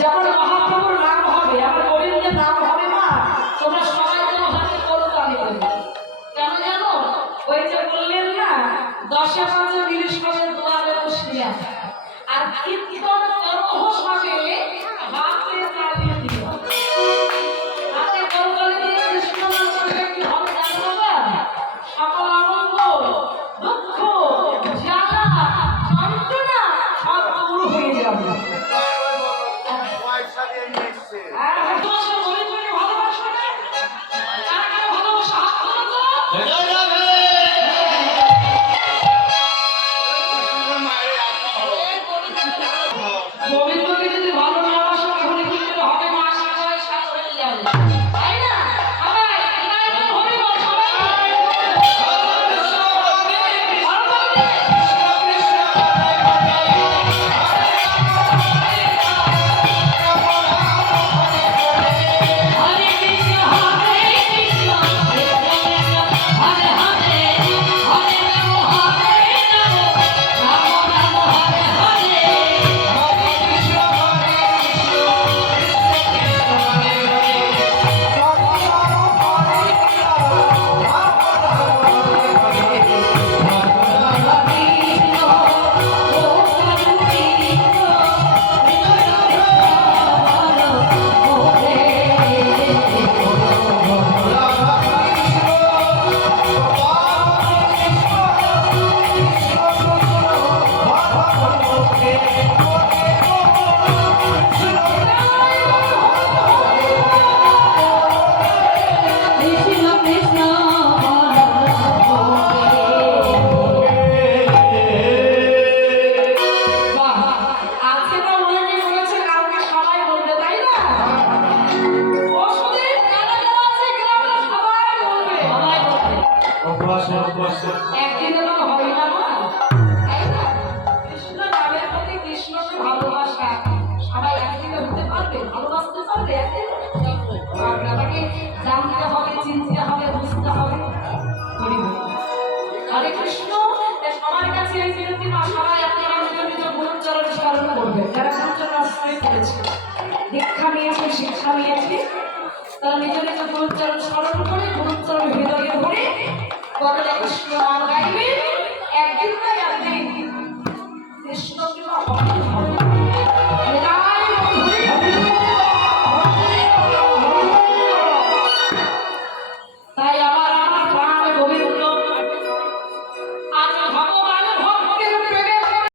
যেমন মহাপ্রভুর নাম হবে, আমার গোবিন্দের নাম হবে মা, তোমরা সবাই যেন হাতে করতালি দেবে। কেন জানো? ওই যে বললেন না, 10 পাঁচে 20 হবে দুয়ারে বসিয়া, আর কীর্তন করোহ সবে হাতে তালি দিও। হাতে করতালি দিয়ে কৃষ্ণ নাম করলে কি হবে জানো বাবা? সকল আনন্দ, দুঃখ, জ্বালা, যন্ত্রণা সব দূর হয়ে যাবে। গোবিন্দকে যদি ভালো না বাসো তাহলে কি করে হবে? মা সবাই সাথ হয়ে যাবে, তাই না? সবাই এবার হবে বল, সবাই একদিনে তো হবে না মা, তাই না? কৃষ্ণ নামের প্রতি কৃষ্ণকে ভালোবাসা সবাই একদিনে হতে পারবে, ভালোবাসতে পারবে একদিনে? আপনাকে জানতে হবে, চিনতে হবে, বুঝতে হবে। হরে কৃষ্ণ। সবার কাছে এই বিরতি না, সবাই আপনারা নিজ নিজ গুরুচরণ স্মরণ করবেন। যারা গুরুচরণ আশ্রয় করেছে, দীক্ষা নিয়েছে, শিক্ষা নিয়েছে, তারা নিজ নিজ গুরুচরণ স্মরণ করে গুরুচরণ হৃদয়ে ধরে বড় কৃষ্ণ নাম গাইবে। একদিন না একদিন কৃষ্ণ কৃপা হবে।